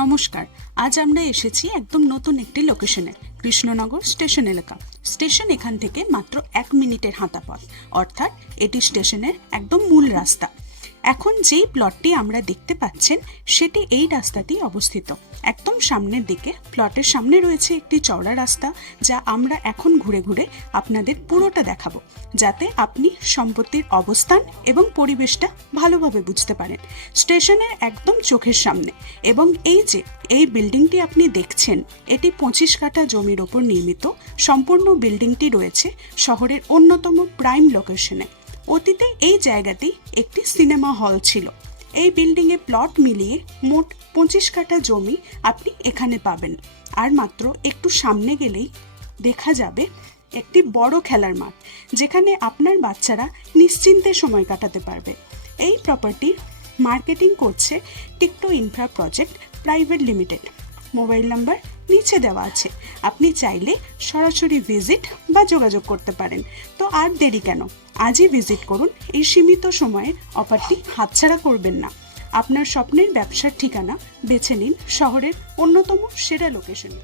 নমস্কার। আজ আমরা এসেছি একদম নতুন একটি লোকেশনে, কৃষ্ণনগর স্টেশন এলাকা। স্টেশন এখান থেকে মাত্র 1 মিনিটের হাঁটা পথ, অর্থাৎ এটি স্টেশনের একদম মূল রাস্তা। এখন যেই প্লটটি আমরা দেখতে পাচ্ছেন সেটি এই রাস্তাতেই অবস্থিত। একদম সামনের দিকে প্লটের সামনে রয়েছে একটি চওড়া রাস্তা, যা আমরা এখন ঘুরে ঘুরে আপনাদের পুরোটা দেখাবো, যাতে আপনি সম্পত্তির অবস্থান এবং পরিবেশটা ভালোভাবে বুঝতে পারেন। স্টেশনের একদম চোখের সামনে, এবং এই বিল্ডিংটি আপনি দেখছেন, এটি 25 কাঠা জমির ওপর নির্মিত। সম্পূর্ণ বিল্ডিংটি রয়েছে শহরের অন্যতম প্রাইম লোকেশনে। অতীতে এই জায়গাটি একটি সিনেমা হল ছিল। এই বিল্ডিংয়ে প্লট মিলিয়ে মোট 25 কাঠা জমি আপনি এখানে পাবেন। আর মাত্র একটু সামনে গেলেই দেখা যাবে একটি বড় খেলার মাঠ, যেখানে আপনার বাচ্চারা নিশ্চিন্তে সময় কাটাতে পারবে। এই প্রপার্টির মার্কেটিং করছে Tikto infra project private limited. Mobile number নিচে দেওয়া আছে, আপনি চাইলে সরাসরি ভিজিট বা যোগাযোগ করতে পারেন। তো আর দেরি কেন, আজই ভিজিট করুন। এই সীমিত সময়ে অফারটি হাতছাড়া করবেন না। আপনার স্বপ্নের ব্যবসার ঠিকানা বেছে নিন শহরের অন্যতম সেরা লোকেশনে।